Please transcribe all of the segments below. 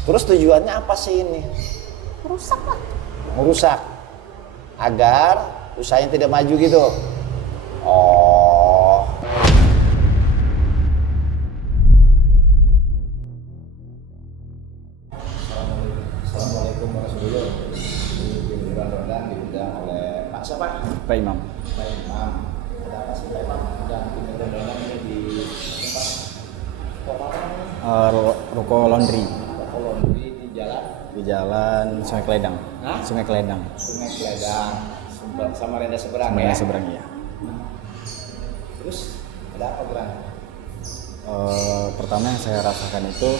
Terus tujuannya apa sih ini? Rusak lah. Merusak agar usahanya tidak maju gitu. Oh. Assalamualaikum warahmatullahi wabarakatuh. Ini Ramadan diundang oleh Pak siapa? Pak Imam. Pak Imam. Ada apa sih Pak Imam? Dan tim Ramadan ini di tempat Ruko laundry Toko laundry di jalan di Jalan Sungai Kledang. Hah? Sungai Kledang. Sungai Kledang, Samarinda seberang Samarinda ya. seberang ya. Terus ada apa berang? Pertama yang saya rasakan itu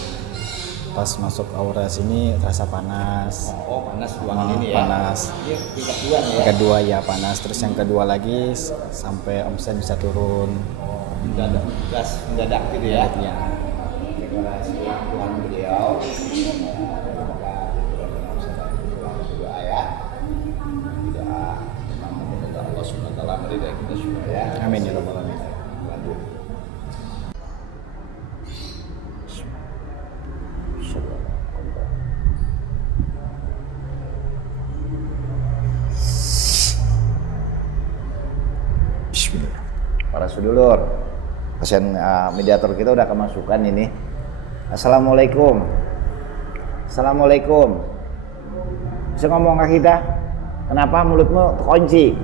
pas masuk aura sini terasa panas. Oh panas ruangan ini ya. Panas. Ini tingkat 2 nih ya. Yang kedua ya panas. Terus yang kedua lagi sampai omset bisa turun. Oh, mendadak gas mendadak gitu ya. Ya. Terima kasih Tuhan beliau. Semoga berdoa ya. Tidak meminta Allah SWT meridai kita semua ya. Amin ya rabbal alamin. Lanjut. Bismillah. Para sedulur, pasien mediator kita udah kemasukan ini. Assalamualaikum. Assalamualaikum. Bisa ngomong ke kita? Kenapa mulutmu terkunci?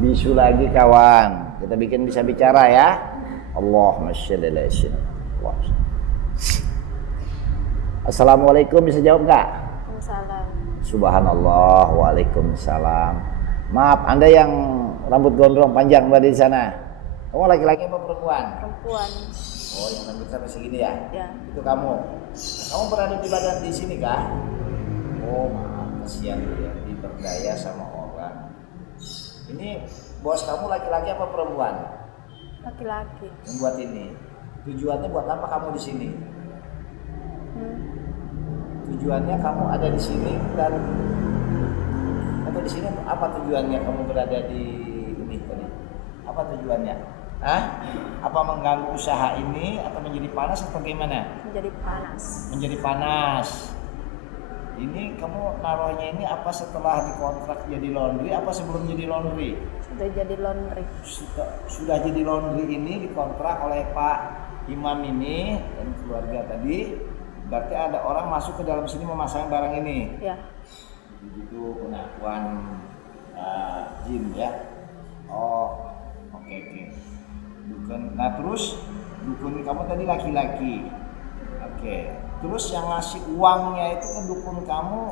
Bisu lagi kawan. Kita bikin bisa bicara ya. Allahumma sholli ala sayyidina. Assalamualaikum, bisa jawab nggak? Waalaikumsalam. Subhanallah, waalaikumsalam. Maaf, Anda yang rambut gondrong panjang berada di sana. Kamu laki-laki apa perempuan? Perempuan. Oh, yang rambut sampai segini ya? Ya. Itu kamu. Kamu berada di badan di sini kah? Oh, maaf, kasihan ya, diberdaya sama orang. Ini bos kamu laki-laki apa perempuan? Laki-laki. Yang buat ini. Tujuannya buat apa kamu di sini? Tujuannya kamu ada di sini dan atau di sini apa tujuannya kamu berada di ini tadi? Apa tujuannya? Hah? Apa mengganggu usaha ini atau menjadi panas atau gimana? Menjadi panas. Menjadi panas. Ini kamu naruhnya ini apa setelah dikontrak jadi laundry apa sebelum jadi laundry? Sudah jadi laundry. Sudah jadi laundry ini dikontrak oleh Pak Imam ini dan keluarga tadi. Berarti ada orang masuk ke dalam sini memasang barang ini. Ya. Begitu pengakuan Jin ya. Oh, oke. Dukun. Nah terus dukun kamu tadi laki-laki. Oke. Terus yang ngasih uangnya itu ke dukun kamu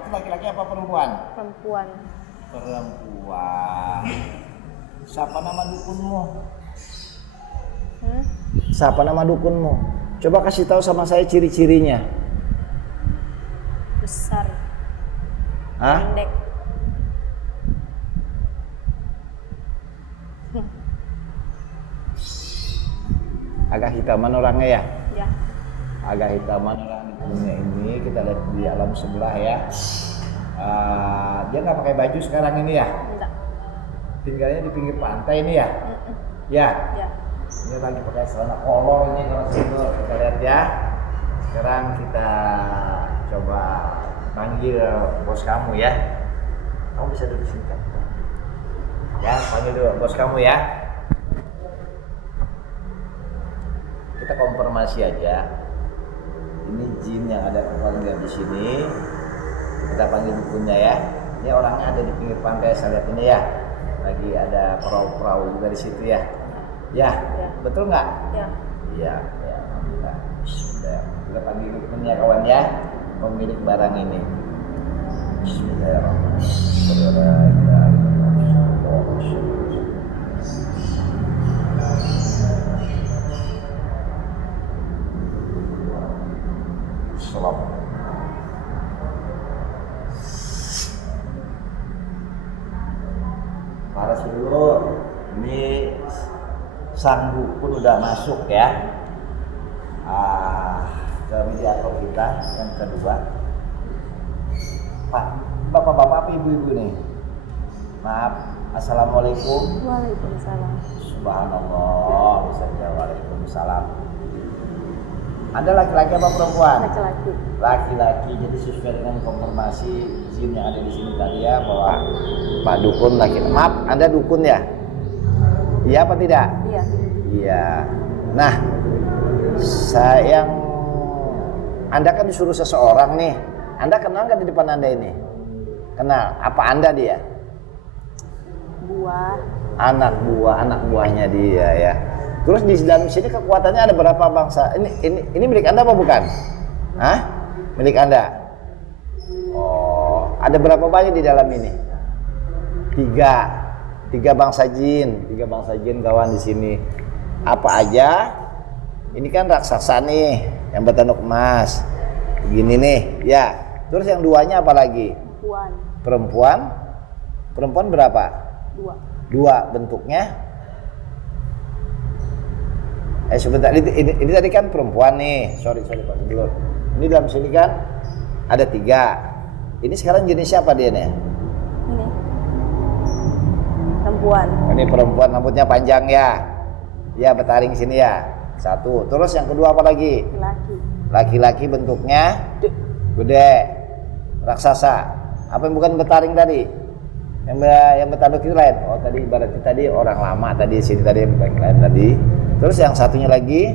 itu laki-laki apa perempuan? Perempuan. Perempuan. Siapa nama dukunmu? Hmm? Siapa nama dukunmu? Coba kasih tahu sama saya ciri-cirinya. Besar. Hah? Pendek. Agak hitaman orangnya ya? Ya. Agak hitaman orang dunia ini. Kita lihat di alam sebelah ya. Dia nggak pakai baju sekarang ini ya? Enggak. Tinggalnya di pinggir pantai ini ya? Ya. Ya. Ini lagi pakai celana kolor ini kalau situ kita lihat ya. Sekarang kita coba panggil bos kamu ya. Kamu bisa duduk sini kan? Ya, panggil dulu bos kamu ya. Kita konfirmasi aja. Ini jin yang ada keluarga di sini. Kita panggil dukunnya ya. Ini orangnya ada di pinggir pantai saya lihat ini ya. Lagi ada perahu-perahu juga di situ ya. Ya, betul nggak? Ya. Iya, ya, alhamdulillah. Bismillah. Kita panggil dukunnya kawan ya. Pemilik barang ini. Bismillahirrahmanirrahim. Para sedulur, ini sang dukun udah masuk ya. Ke mediator kita yang kedua. Pak, bapak-bapak, ibu-ibu nih. Maaf, assalamualaikum. Waalaikumsalam. Subhanallah, bisa jawab waalaikumsalam. Anda laki-laki apa perempuan? Laki-laki. Laki-laki. Jadi sesuai dengan konfirmasi jin yang ada di sini tadi ya, bahwa Pak Dukun laki. Maaf, Anda dukun ya? Iya apa tidak? Iya. Iya. Nah, sayang, Anda kan disuruh seseorang nih. Anda kenal nggak di depan Anda ini? Kenal. Apa Anda dia? Buah. Anak buahnya dia ya. Terus di dalam sini kekuatannya ada berapa bangsa? Ini milik Anda apa bukan? Hah? Milik Anda? Oh, ada berapa banyak di dalam ini? Tiga bangsa jin kawan di sini. Apa aja? Ini kan raksasa nih, yang bertanduk emas. Begini nih, ya. Terus yang duanya apa lagi? Perempuan. Perempuan berapa? Dua bentuknya. Sebentar, ini tadi kan perempuan nih. Sorry Pak Dulur. Ini dalam sini kan ada 3. Ini sekarang jenisnya apa dia nih? Ini. Perempuan. Ini perempuan, rambutnya panjang ya. Ya, betaring sini ya. 1. Terus yang kedua apa lagi? Laki-laki bentuknya gede. Raksasa. Apa yang bukan betaring tadi? Yang bertanduk itu lain. Oh, tadi berarti tadi orang lama tadi sini tadi yang lain tadi. Terus yang satunya lagi?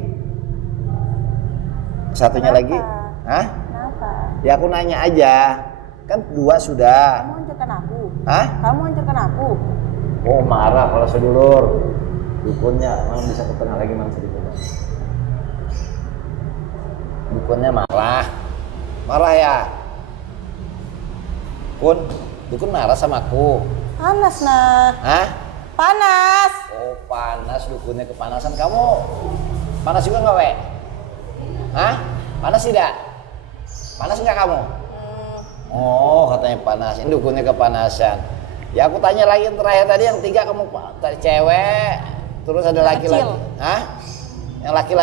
Lagi? Hah? Kenapa? Ya aku nanya aja. Kan 2 sudah. Kamu hancurkan aku. Hah? Kamu hancurkan aku. Oh, marah kalau sedulur. Dukunnya memang bisa ke tengah lagi mang sedikit. Dukunnya marah. Marah ya? Dukun marah sama aku. Panas nah. Hah? Panas. Oh, panas, dukunnya kepanasan. Kamu panas juga nggak, We? Hah? Panas tidak? Panas nggak kamu? Oh, katanya panas. Ini dukunnya kepanasan. Ya aku tanya lagi yang terakhir tadi, yang 3 kamu tadi cewek, terus ada laki-laki. Hah?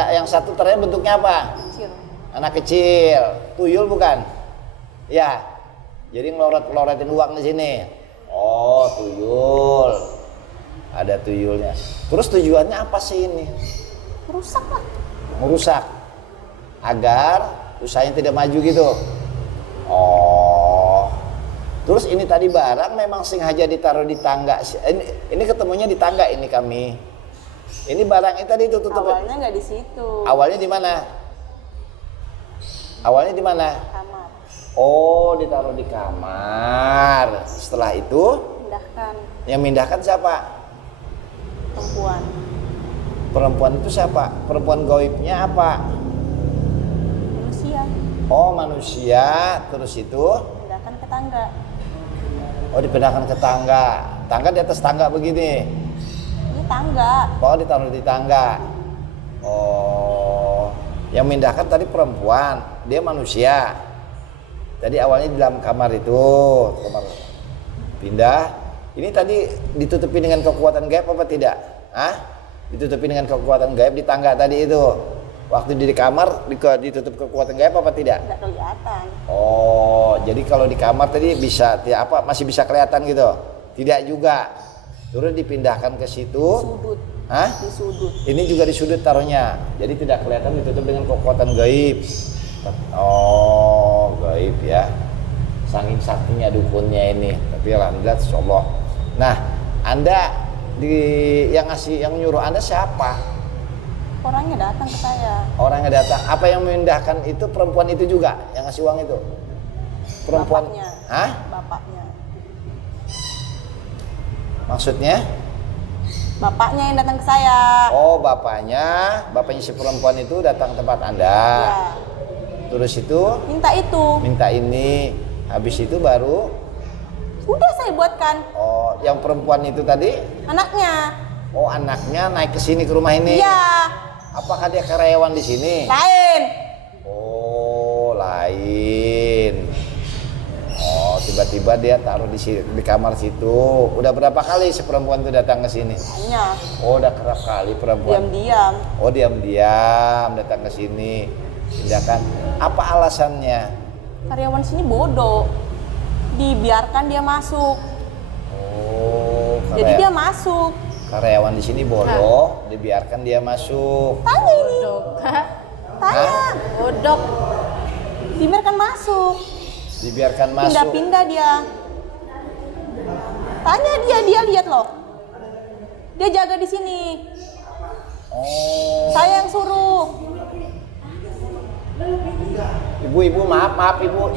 Yang satu terakhir bentuknya apa? Kecil. Anak kecil. Tuyul bukan? Ya. Jadi ngeloret-loretin uang di sini. Oh, tuyul. Ada tuyulnya. Terus tujuannya apa sih ini? Merusak lah. Merusak. Agar usahanya tidak maju gitu. Oh. Terus ini tadi barang memang sengaja ditaruh di tangga. Ini ketemunya di tangga ini kami. Ini barang ini tadi tutup. Awalnya nggak di situ. Awalnya di mana? Awalnya di mana? Kamar. Oh, ditaruh di kamar. Setelah itu? Pindahkan. Yang mindahkan siapa? Perempuan. Perempuan itu siapa? Perempuan gaibnya apa? Manusia. Oh, manusia. Terus itu? Pindahkan ke tangga. Oh, dipindahkan ke tangga. Tangga di atas tangga begini. Ini tangga. Oh, ditaruh di tangga. Oh, yang mindahkan tadi perempuan. Dia manusia. Tadi awalnya di dalam kamar itu. Kamar pindah. Ini tadi ditutupi dengan kekuatan gaib apa tidak? Hah? Ditutupi dengan kekuatan gaib di tangga tadi itu. Waktu di kamar ditutup kekuatan gaib apa tidak? Tidak kelihatan. Oh, jadi kalau di kamar tadi bisa masih bisa kelihatan gitu? Tidak juga. Terus dipindahkan ke situ. Sudut. Hah? Di sudut. Ini juga di sudut taruhnya. Jadi tidak kelihatan, ditutup dengan kekuatan gaib. Oh, gaib ya. Saking saktinya dukunnya ini. Tapi alhamdulillah insyaallah. Nah, Anda yang nyuruh Anda siapa? Orangnya datang ke saya. Orangnya datang. Apa yang memindahkan itu perempuan itu juga yang ngasih uang itu? Perempuan. Bapaknya. Hah? Bapaknya. Maksudnya? Bapaknya yang datang ke saya. Oh, bapaknya si perempuan itu datang ke tempat Anda. Ya. Terus itu? Minta ini. Habis itu baru? Udah saya buatkan. Oh, yang perempuan itu tadi? Anaknya. Oh, anaknya naik ke sini ke rumah ini. Iya. Apakah dia karyawan di sini? Lain. Oh, lain. Oh, tiba-tiba dia taruh di kamar situ. Udah berapa kali si perempuan itu datang ke sini? Banyak. Oh, udah kerap kali perempuan. Diam-diam. Oh, diam-diam datang ke sini. Tindakan. Apa alasannya? Karyawan sini bodoh. Dibiarkan dia masuk. Oh, Jadi dia masuk. Karyawan di sini bodoh, dibiarkan dia masuk. Tanya ini. Tanya. Bodok. Dibiarkan masuk. Dibiarkan masuk. Pindah-pindah dia. Tanya dia lihat loh. Dia jaga di sini. Oh. Saya yang suruh. Ibu, maaf ibu,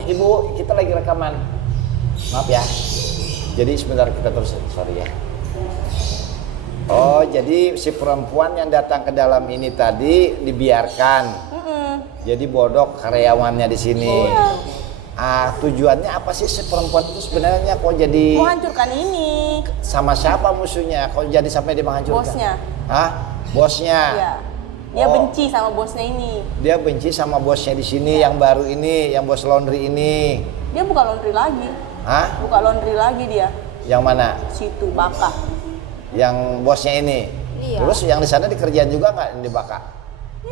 kita lagi rekaman. Maaf ya. Jadi sebentar kita terus, sorry ya. Oh, jadi si perempuan yang datang ke dalam ini tadi dibiarkan. Jadi bodok karyawannya di sini. Tujuannya apa sih si perempuan itu sebenarnya kok jadi Mau hancurkan ini. sama siapa musuhnya? Kok jadi sampai dia menghancurkan? Bosnya. Hah? Bosnya. Iya. Dia Oh. benci sama bosnya ini. Dia benci sama bosnya di sini yang baru ini, yang bos laundry ini. Dia buka laundry lagi. Hah? Buka laundry lagi dia. Yang mana? Situ Baka. Yang bosnya ini. Iya. Terus yang di sana dikerjain juga nggak di Baka?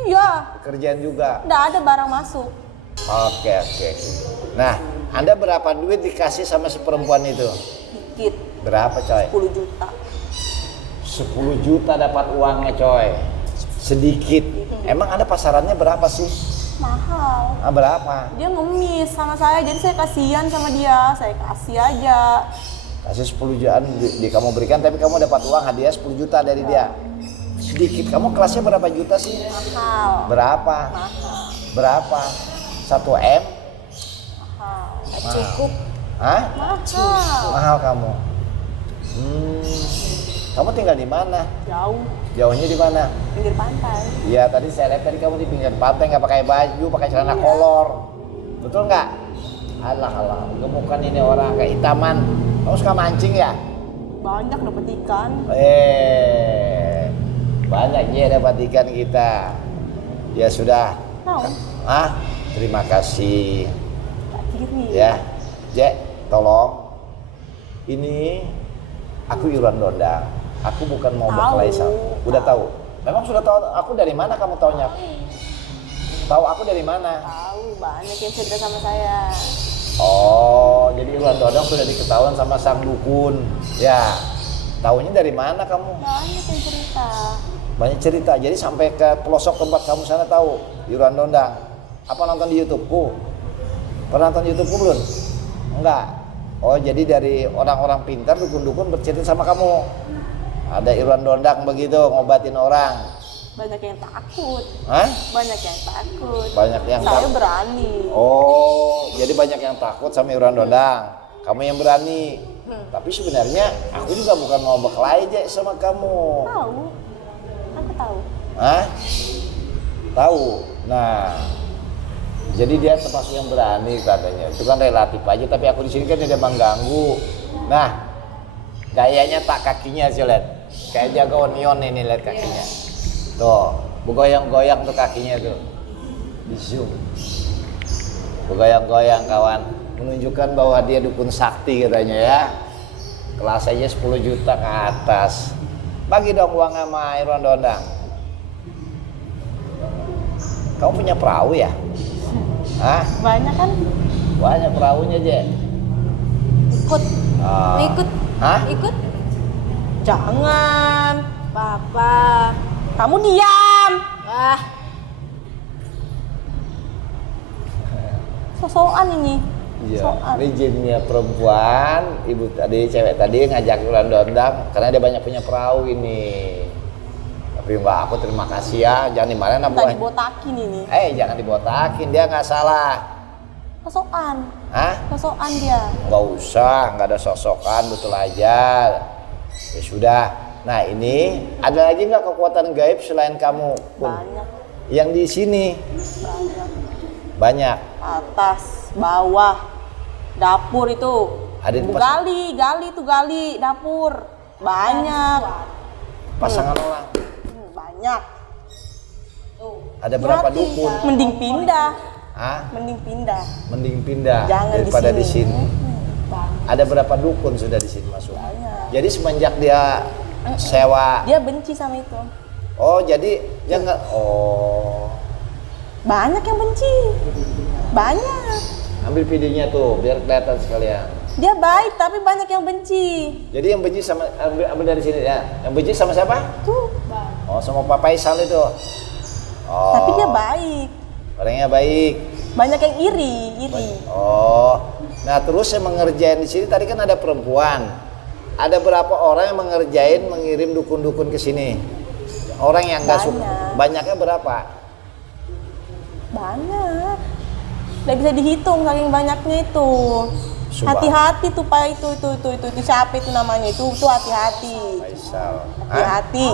Iya. Kerjaan juga. Nggak ada barang masuk. Oke. Nah, Anda berapa duit dikasih sama si perempuan itu? Dikit. Berapa coy? 10 juta. 10 juta dapat uangnya coy. Sedikit. Emang Anda pasarannya berapa sih? Mahal. Berapa? Dia ngemis sama saya, jadi saya kasihan sama dia. Saya kasih aja. Kasih 10 jutaan di kamu berikan, tapi kamu dapat uang hadiah 10 juta dari dia. Sedikit. Kamu kelasnya berapa juta sih? Mahal. Berapa? Mahal. Berapa? 1M? Mahal. Cukup. Hah? Mahal. Mahal kamu. Kamu tinggal di mana? Jauh. Jauhnya di mana? Pinggir pantai. Iya, tadi saya lihat tadi kamu di pinggir pantai, nggak pakai baju, pakai celana kolor. Betul nggak? Alah, gemukan ini orang kayak hitaman. Kamu suka mancing ya? Banyak dapat ikan. Banyak ya dapat ikan kita. Ya sudah. Tahu. Terima kasih. Tak kiri. Ya, Jek, tolong. Ini aku Iwan Dondang. Aku bukan mau berkelahi sama. Udah tahu? Memang sudah tahu aku dari mana kamu taunya? Tahu aku dari mana? Tahu, banyak yang cerita sama saya. Oh, jadi Iwan Dondang sudah diketahuan sama sang dukun. Ya, tahunya dari mana kamu? Banyak yang cerita. Banyak cerita. Jadi sampai ke pelosok tempat kamu sana tahu Iwan Dondang. Apa nonton di YouTube-ku? Pernah nonton YouTube-ku belum? Enggak. Oh, jadi dari orang-orang pintar dukun-dukun bercerita sama kamu. Ada Iwan Dondang begitu ngobatin orang. Banyak yang takut. Hah? Banyak yang takut. Banyak yang Saya takut. berani. Oh, jadi banyak yang takut sama Iwan Dondang. Kamu yang berani. Tapi sebenarnya aku juga bukan mau berkelahi Jek sama kamu. Tahu. Aku tahu. Hah? Tahu. Nah, jadi dia termasuk yang berani katanya. Itu kan relatif aja, tapi aku di sini kan tidak mengganggu. Nah, gayanya tak kakinya sih lihat. Kayak jago neon ini lihat kakinya. Tuh, bergoyang-goyang tuh kakinya tuh. Di zoom. Bergoyang-goyang kawan. Menunjukkan bahwa dia dukun sakti katanya ya. Kelas aja 10 juta ke atas. Bagi dong uang sama Iwan Dondang. Kamu punya perahu ya? Hah? Banyak kan? Banyak perahunya aja. Ikut. Ah. Mau ikut? Hah? Ikut? Jangan. Papa. Kamu diam. Ah, Sosokan ini. Iya. Soal. Ini jinnya perempuan, ibu tadi, cewek tadi ngajak Iwan Dondang karena dia banyak punya perahu ini. Tapi Mbak, aku terima kasih ya, jangan dimarahin Tadi buah. botakin ini. Jangan dibotakin, dia nggak salah. Sosokan. Hah? Sosokan dia. Nggak usah, nggak ada sosokan, betul aja. Ya sudah. Nah ini ada lagi nggak kekuatan gaib selain kamu? Kun? Banyak. Yang di sini Banyak. banyak. Atas, bawah, dapur itu. Ada di gali itu gali dapur. Banyak. Pasangan orang. Banyak. Ada berapa Hati. dukun? Mending pindah. Hah? Mending pindah. Mending pindah Jangan daripada di di sini. sini. Ada berapa dukun sudah di sini masuk? Banyak. Jadi semenjak dia sewa. Dia benci sama itu. Oh, jadi dia nggak. Oh. Banyak yang benci. Banyak. Ambil videonya tuh biar kelihatan sekalian. Dia baik tapi banyak yang benci. Jadi yang benci sama ambil dari sini ya. Yang benci sama siapa? Tuh. Oh, sama Pak Faisal itu. Oh. Tapi dia baik. orangnya baik. Banyak yang iri. Oh, nah terus yang mengerjain di sini tadi kan ada perempuan. Ada berapa orang yang mengirim dukun-dukun ke sini? Orang yang nggak suka. Banyaknya berapa? Banyak. Nggak bisa dihitung saking banyaknya itu. Hati-hati tuh Pak, itu siapa itu namanya itu hati-hati. Faisal. Hati-hati.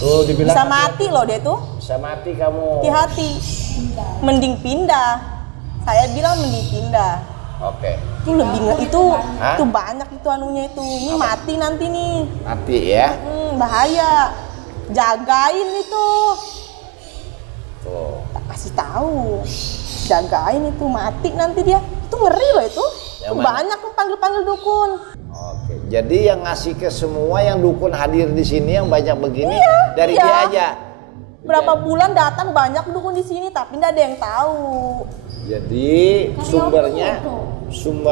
Tuh dibilang Bisa mati loh dia tuh. Bisa mati kamu. Hati-hati. Mending pindah. Saya bilang mending pindah. Oke. Itu lebih itu banyak itu anunya itu. Ini mati nanti nih. Mati ya. Bahaya. Jagain itu. Tuh. Tak kasih tahu. Jagain itu mati nanti dia. Itu ngeri loh itu. Yang Itu mana? banyak panggil dukun. Oke. Jadi yang ngasih ke semua yang dukun hadir di sini yang banyak begini dari iya. dia aja. Berapa bulan datang banyak dukun di sini tapi nggak ada yang tahu. Jadi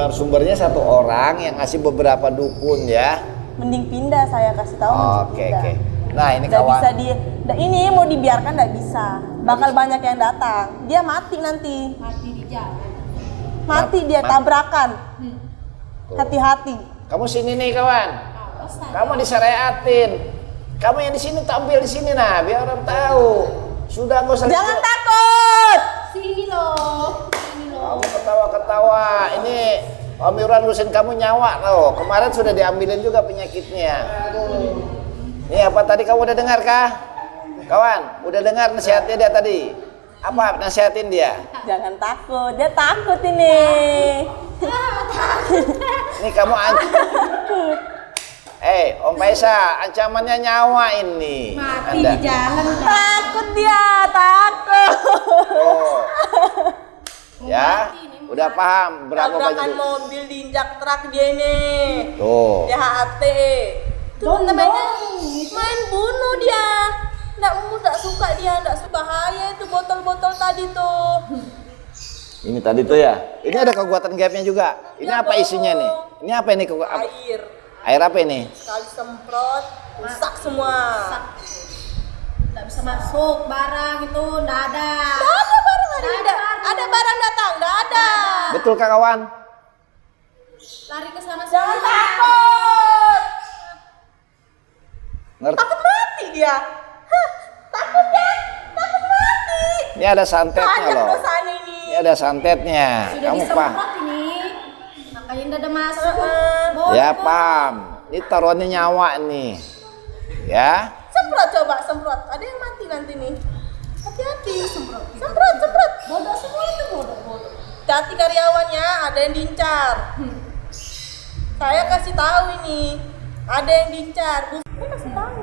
sumbernya satu orang yang ngasih beberapa dukun ya. Mending pindah saya kasih tahu. Oke. Nah ini Nggak kawan. bisa ini mau dibiarkan nggak bisa. Bakal banyak yang datang. Dia mati nanti. Mati di jalan. Mati dia tabrakan. Hati-hati. Kamu sini nih kawan. Kamu disyariatin. Kamu yang di sini tampil di sini nah biar orang tahu. Sudah nggak usah. Jangan takut. Sini loh. Kamu ketawa-ketawa. Ini Om Yuran ngurusin kamu nyawa loh. Kemarin sudah diambilin juga penyakitnya. Nih apa tadi kamu udah dengar kah? Kawan, udah dengar nasihatnya dia tadi? Apa nasihatin dia? Jangan takut. Dia takut ini. Nih kamu Om Faisal, ancamannya nyawa ini. Mati Anda. di jalan. Takut dia, takut. Oh. Ya, udah paham berapa Tabrakan banyak. mobil diinjak truk dia ini. Tuh. Dia HAT. Tuh namanya main bunuh dia. Nggak suka dia, nggak suka bahaya itu botol-botol tadi tuh. Ini tadi tuh ya. Ini ada kekuatan gaibnya juga. Ini Ya apa dong. isinya nih? Ini apa ini? Air. Air apa ini? Sekali semprot, rusak semua. Nggak bisa masuk barang itu, nggak ada. Nggak ada barang hari ini. Ada barang datang, nggak ada. Betul kak kawan? Lari ke sana. Jangan takut. Ngerti? Takut mati dia. Hah, takut ya? Takut mati. Ini ada santetnya Banyak loh. dosanya ini. Ini ada santetnya. Sudah Kamu paham? disemprot ini. Makanya nggak ada masuk. Ya paham. Ini taruhannya nyawa nih. Ya. Semprot coba, semprot. Ada yang mati nanti nih. Hati-hati. Semprot. Bodoh semua itu bodoh. Hati karyawannya ada yang diincar. Saya kasih tahu ini. Ada yang diincar. Saya kasih tahu.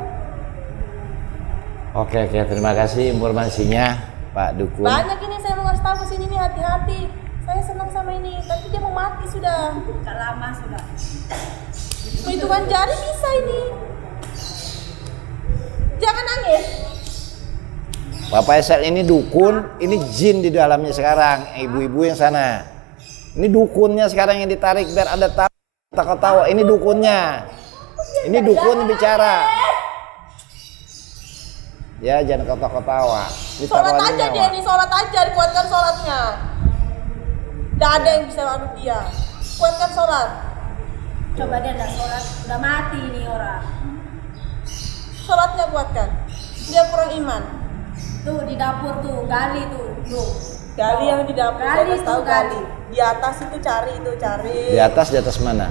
Oke, terima kasih informasinya Pak Dukun. Banyak ini saya mau kasih tahu ke sini nih, hati-hati. Saya senang sama ini, tapi dia mau mati sudah. Nggak lama sudah. Perhitungan jari bisa ini. Jangan nangis. Pak Faisal ini dukun, ini jin di dalamnya sekarang, ibu-ibu yang sana. Ini dukunnya sekarang yang ditarik biar Anda tahu, ketawa. Ini dukunnya. Ini dukun bicara. Ya jangan ketawa-ketawa. Ini Sholat taruhannya aja dia nyawa. nih, sholat aja, dikuatkan sholatnya. Tidak ada yang bisa adu dia. Kuatkan sholat. Coba dia nggak sholat, udah mati ini orang. Sholatnya kuatkan. Dia kurang iman. Tuh di dapur tuh, gali tuh. Gali yang di dapur, Gali saya kasih tahu tuh, gali. gali. Di atas itu cari itu, cari. Di atas mana?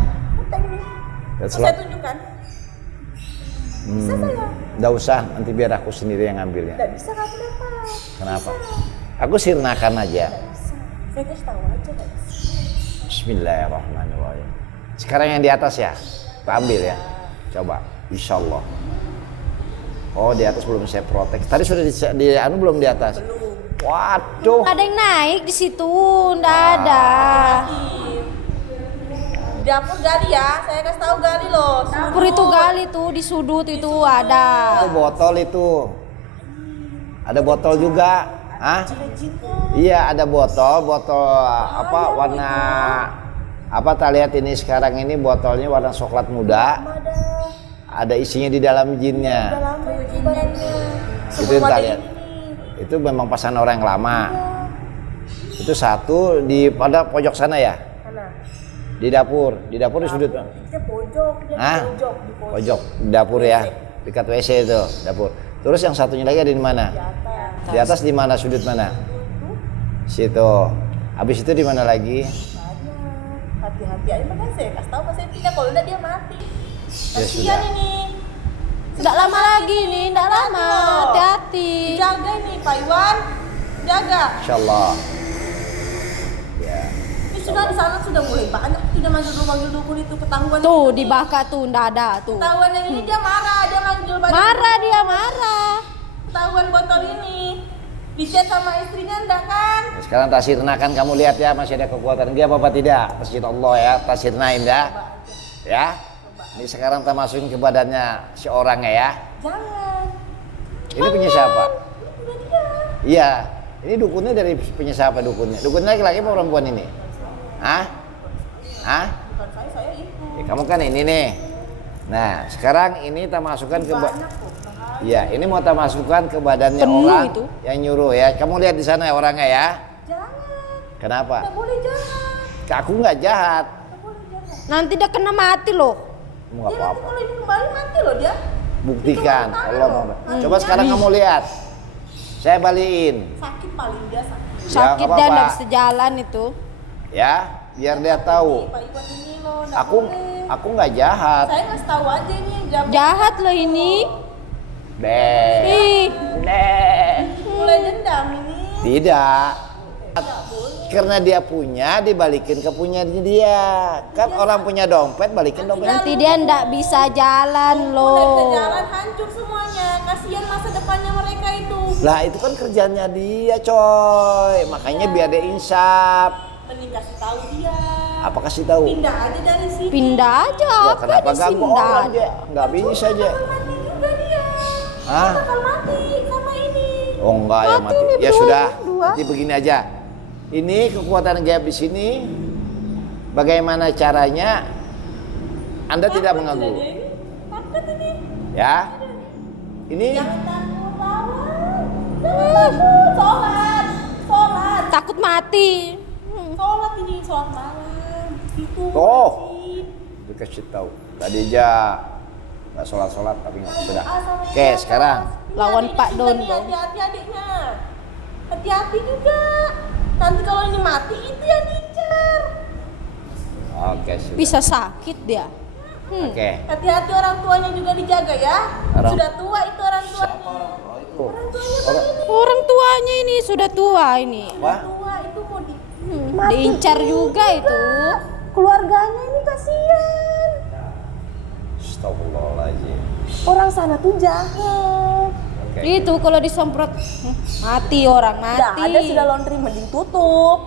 Di atas Saya lot. tunjukkan. Bisa saya. Nggak usah, nanti biar aku sendiri yang ngambilnya. Tidak bisa kamu dapat. Kenapa? Aku sirnakan aja. Bisa. Saya kasih tahu aja. Nggak bisa. Bismillahirrahmanirrahim. Sekarang yang di atas ya, kita ambil ya. Coba, insya Allah. Oh di atas belum saya protek. Tadi sudah di anu belum di atas. Belum. Waduh. Ada yang naik di situ, nggak ada. Di dapur gali ya, saya kasih tahu gali loh. Dapur itu gali tuh di sudut itu ada. Itu botol itu. Ada botol juga. Hah? Iya ada botol apa warna apa tak lihat ini sekarang ini botolnya warna coklat muda. Ada isinya di dalam jinnya. Itu yang tak lihat. Itu memang pasangan orang yang lama. Itu satu di pada pojok sana ya? Mana? Di dapur di sudut. Dia pojok, dia Hah? di pojok, Pojok di dapur ya, dekat WC itu dapur. Terus yang satunya lagi ada di mana? Di atas di mana, sudut mana? Situ. Habis itu di mana lagi? Banyak. Hati-hati aja, makanya saya kasih tahu pas saya pindah, kalau udah dia mati. Ya Kasihan sudah. ini. Tidak lama lagi nih, tidak lama. Hati-hati. Jaga ini Pak Iwan, jaga. Insyaallah. Ya. Ini sudah di sana sudah mulai banyak tidak manggil dukun itu ketahuan. Tuh ini. di baka tuh tidak ada tuh. Ketahuan yang ini dia marah, dia manggil banyak. Marah dia marah. Ketahuan botol ini. Dicet sama istrinya enggak kan? Sekarang tasirna kan kamu lihat ya, masih ada kekuatan dia apa tidak? Tasir Allah ya, tasirnain ya. Ya. Ini sekarang kita masukin ke badannya si orangnya ya. Jangan. Ini punya siapa? Udah dia. Iya. Ini dukunnya dari punya siapa dukunnya? Dukunnya laki-laki apa perempuan ini? Hah? Hah? Bukan saya itu. Ya, kamu kan ini nih. Nah, sekarang ini kita masukkan ke iya, ini mau kita masukkan ke badannya Penuh orang itu. yang nyuruh ya. Kamu lihat di sana ya orangnya ya. Jangan. Kenapa? Enggak boleh jahat. Aku nggak jahat. Enggak boleh jahat. Nanti dia kena mati loh. Kamu nggak Dia nanti apa-apa. kalau ini kembali mati loh dia. Buktikan. Itu Allah loh. mau. Coba sekarang kamu lihat. Saya balikin. Sakit paling dia sakit. Sakit nggak dan apa-apa. tidak bisa jalan itu. Ya, biar dia tahu. Pak Iwan ini loh, enggak boleh. Aku nggak jahat. Saya ngasih tahu aja ini jam Jahat loh ini. Deh. Ih, mulai dendam ini. Tidak. Karena dia punya, dibalikin ke punya dia. Kan orang punya dompet, balikin dompet. nanti dia tidak bisa jalan Udah bisa loh. jalan hancur semuanya. Kasihan masa depannya mereka itu. Lah itu kan kerjanya dia, coy. Makanya biar dia insaf. Mending kasih tahu dia. Apa kasih tahu? Pindah aja dari sini. Pindah aja. Wah, Apa kenapa di ganggu sini orang dah? dia? Nggak bisa aja. Bakal mati juga dia. Hah? Bakal mati sama ini. Oh enggak ya Mati mati. nih, Ya dua, sudah. dua. Nanti begini aja. Ini kekuatan gaib di sini. Bagaimana caranya? Anda tidak Takut mengganggu. sudah dia ini. Takut ini. Ya. Ini Jangan takut lawan. Jangan takut. Sholat. Sholat. Takut mati. Sholat ini sholat malam. Itu Oh. wajib. dikasih tahu. Tadi aja nggak sholat tapi nggak sudah. Ah, sama Oke, yang sekarang atas. Lawan Ini Pak adik Don juga nih, dong. Hati-hati adiknya. Hati-hati juga. Nanti kalau ini mati itu yang diincar. oke sudah. Bisa sakit dia. Oke. Hati-hati orang tuanya juga dijaga ya. Orang- Sudah tua itu orang tuanya. Oh, Orang tuanya orang Orang tuanya ini sudah tua ini. apa? tua itu mau di Diincar juga itu. keluarganya ini kasihan. Astagfirullahaladzim. Orang sana tuh jahat. Oke. Itu kalau disemprot mati orang Udah mati. ada sudah laundry mending tutup.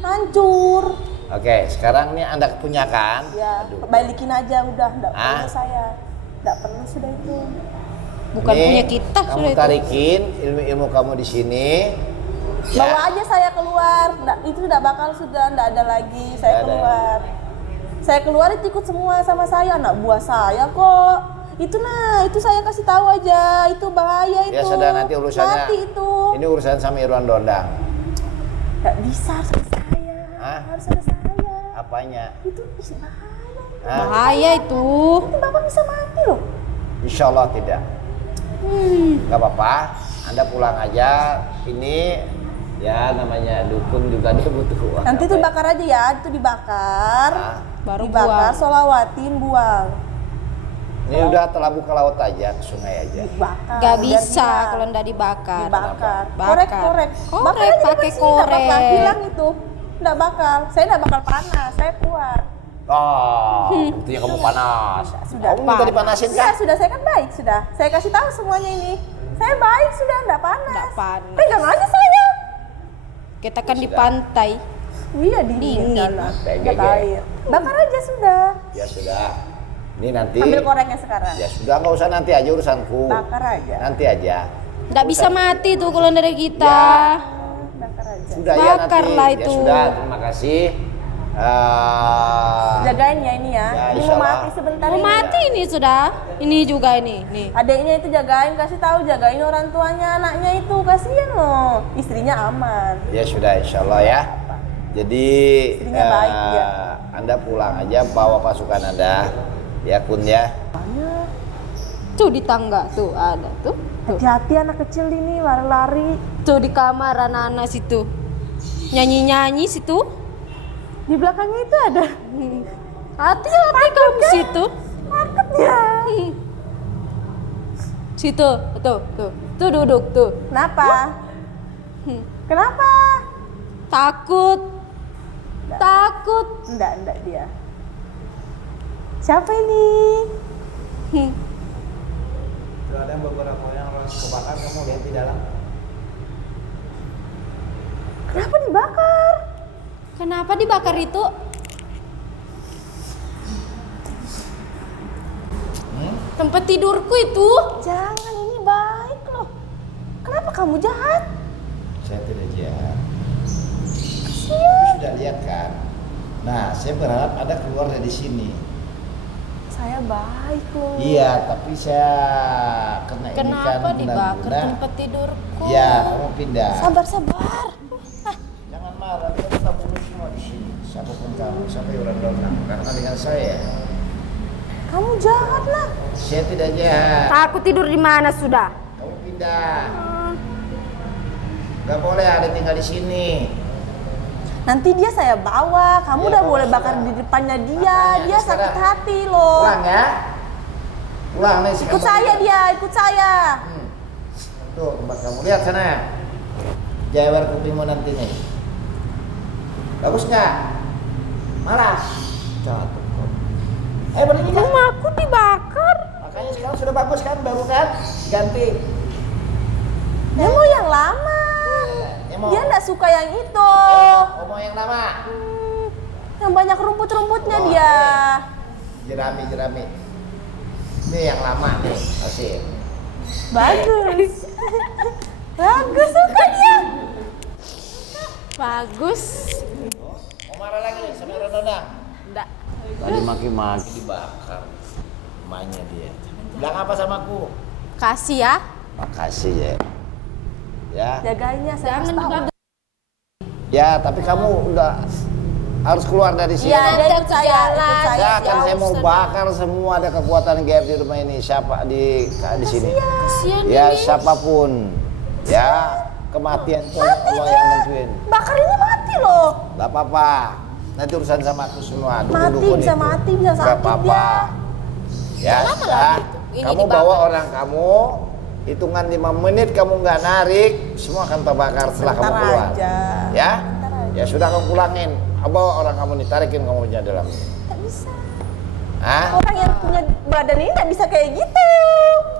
Hancur. Oke, sekarang ini Anda punya kan? Ya, balikin aja udah, enggak Ah. perlu saya. Enggak perlu sudah itu. Bukan Ini punya kita kamu sudah itu. tarikin ilmu-ilmu kamu di sini. Bawa Ya. aja saya keluar. Nggak, itu udah bakal sudah enggak ada lagi. Saya Nggak ada. keluar. Saya keluar itu ikut semua sama saya, anak buah saya kok. Itu nah, itu saya kasih tahu aja. Itu bahaya itu. Ya sudah nanti urusannya. Mati itu. Ini urusan sama Irwan Dondang. Nggak bisa harus ada saya. Hah? Harus ada saya. Apanya? Itu ih, bahaya. Hah? Bahaya itu. Nanti bapak bisa mati loh. Insya Allah tidak. Gak apa-apa. Anda pulang aja. Ini ya namanya dukun juga dia butuh uang. Nanti Apa itu ya? bakar aja ya. Itu dibakar. Ah, Baru dibakar, buang. solawatin, buang. ini udah terlabu ke laut aja, ke sungai aja. Dibakar. Gak biar bisa hilang. kalau ndak dibakar. Dibakar. Bakar. Korek. Korek, Bakar aja pakai bersih, nggak bakal korek. hilang itu. Nggak bakal. Saya nggak bakal panas. Saya kuat. Oh, buktinya kamu panas. Sudah. Kamu minta dipanasin Sudah, kan? sudah. Saya kan baik sudah. Saya kasih tahu semuanya ini. Saya baik sudah, nggak panas. Nggak panas. Pegang aja saya. Kita kan di Sudah. pantai. Iya dingin. Dingin. Jalan. Kayak Nggak gege. air. Bakar aja sudah. Ya sudah. Ini nanti. Ambil koreknya sekarang. Ya sudah, nggak usah nanti aja urusanku. Bakar aja. Nanti aja. Ndak bisa mati tuh kalau dari kita. Ya. Bakar aja. Sudah ya Bakar nanti. lah Ya itu. sudah, terima kasih. Jagain ya ini ya. Ya, Ini insya mau Allah. mati sebentar Mau ini. mati ini sudah. Ini juga ini. Nih. Adiknya itu jagain, kasih tahu jagain orang tuanya, anaknya itu kasihan loh. Istrinya aman. Ya sudah, insya Allah ya. Jadi Istrinya baik, ya. Anda pulang aja bawa pasukan Anda, ya Kun ya. Tuh di tangga tuh ada tuh. Tuh. Hati-hati anak kecil ini lari-lari. Tuh di kamar anak-anak situ. Nyanyi-nyanyi situ. Di belakangnya itu ada. Hati-hati kamu situ. Takut ya. Situ, tuh. Tuh duduk tuh. Kenapa? Kenapa? Takut. Takut. Enggak dia. Siapa ini? Itu ada beberapa yang kebakar, kamu lihat di dalam. Kenapa dibakar? Kenapa dibakar itu? Tempat tidurku itu. Jangan, ini baik loh. Kenapa kamu jahat? Saya tidak jahat. Kamu sudah lihat kan? Nah, saya berharap Anda keluar dari sini. Saya baik loh. Iya, tapi saya kena ini kan Kenapa dibakar guna-guna. tempat tidurku? Ya, kamu pindah. Sabar. Jangan marah, kita tetap bunuh semua di sini. Siapapun kamu, sampai orang-orang karena dengan saya. Kamu jahat lah. Saya tidak jahat. Aku tidur di mana sudah? Kamu pindah. Gak boleh ada tinggal di sini. Nanti dia saya bawa. Kamu Iya, udah bawa boleh sudah. bakar di depannya dia. Makanya, Dia sekarang. sakit hati loh. Pulang ya. Pulang nih. Ikut saya dia, ikut saya. Tuh tempat kamu, lihat sana. Jawer kupingmu nanti nih. Bagus nggak? Malas. Jatuh. Berdiri kan? Rumahku dibakar. Makanya sekarang sudah bagus kan, baru kan? Ganti. Dia mau yang lama. Ya mau. Dia nggak suka yang itu. Oh, mau yang lama. Yang banyak rumput-rumputnya Oh, dia. Jerami. Ini yang lama nih, asik. Bagus. Bagus suka dia. Bagus. Mau marah lagi sama Ronodang? Enggak. Tadi maki-maki dibakar. Emaknya dia. Bilang apa sama aku? Kasih ya. Makasih ya. Ya. Jagainnya saya Jangan kasih tahu. dibakar. Ya, tapi kamu udah harus keluar dari sini. Iya, dia ikut saya, ikut saya. Ya, kan jauh saya mau sana. bakar semua, ada kekuatan GR di rumah ini. Siapa di sini? Kasihan Ya, ini. siapapun. Ya, kematian itu Allah yang nentuin. Bakar ini mati loh. Gak apa-apa. Nanti urusan sama aku semua. Mati, Dukun-dukun bisa itu. mati, bisa Gak sakit apa-apa. Ya, Lama ya. lagi itu. Ini Kamu dibakar. bawa orang kamu, hitungan 5 menit kamu nggak narik, semua akan terbakar setelah kamu Sebentar keluar. aja. Ya? Sebentar aja. Ya sudah kamu pulangin. Bawa orang kamu nih, tarikin kamu punya dalam. Nggak bisa. Hah? Orang yang punya badan ini nggak bisa kayak gitu.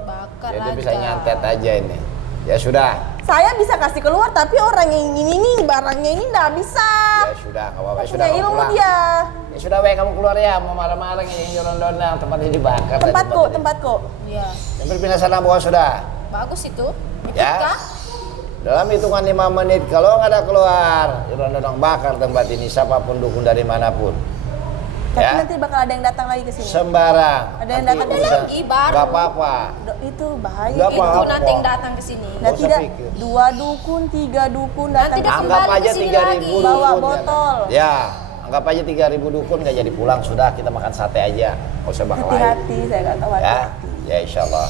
Bakar Jadi aja. bisa nyantet aja ini. Ya sudah. Saya bisa kasih keluar, tapi orang yang ini nih barangnya ini nggak bisa. Ya sudah, kamu apa? Punya Sudah kamu ilmu pulang. dia. Ya sudah, baik kamu keluar ya. Mau marah-marah ini nyolong-nyolong tempatnya dibakar. Tempatku. Iya. Sambil pindah sana bawa sudah. Bagus itu. Ya. Ikutkah? Dalam hitungan 5 menit kalau nggak ada keluar, nyolong-nyolong bakar tempat ini siapapun dukun dari manapun. Tapi Ya. nanti bakal ada yang datang lagi ke sini. Sembarang. Ada yang Nanti datang urusan- lagi, baru. Nggak apa-apa. Itu bahaya. Nggak Itu apa-apa. nanti yang datang ke sini. Nah, Nggak usah tidak pikir. 2 dukun, 3 dukun Nanti datang. dia Anggap kembali aja ke sini 3.000 lagi. Bawa dukun. botol. Ya, anggap aja 3.000 dukun nggak jadi pulang sudah, kita makan sate aja. Nggak usah bakal lain. Hati-hati, saya nggak tahu Ya, hati-hati. ya insya Allah.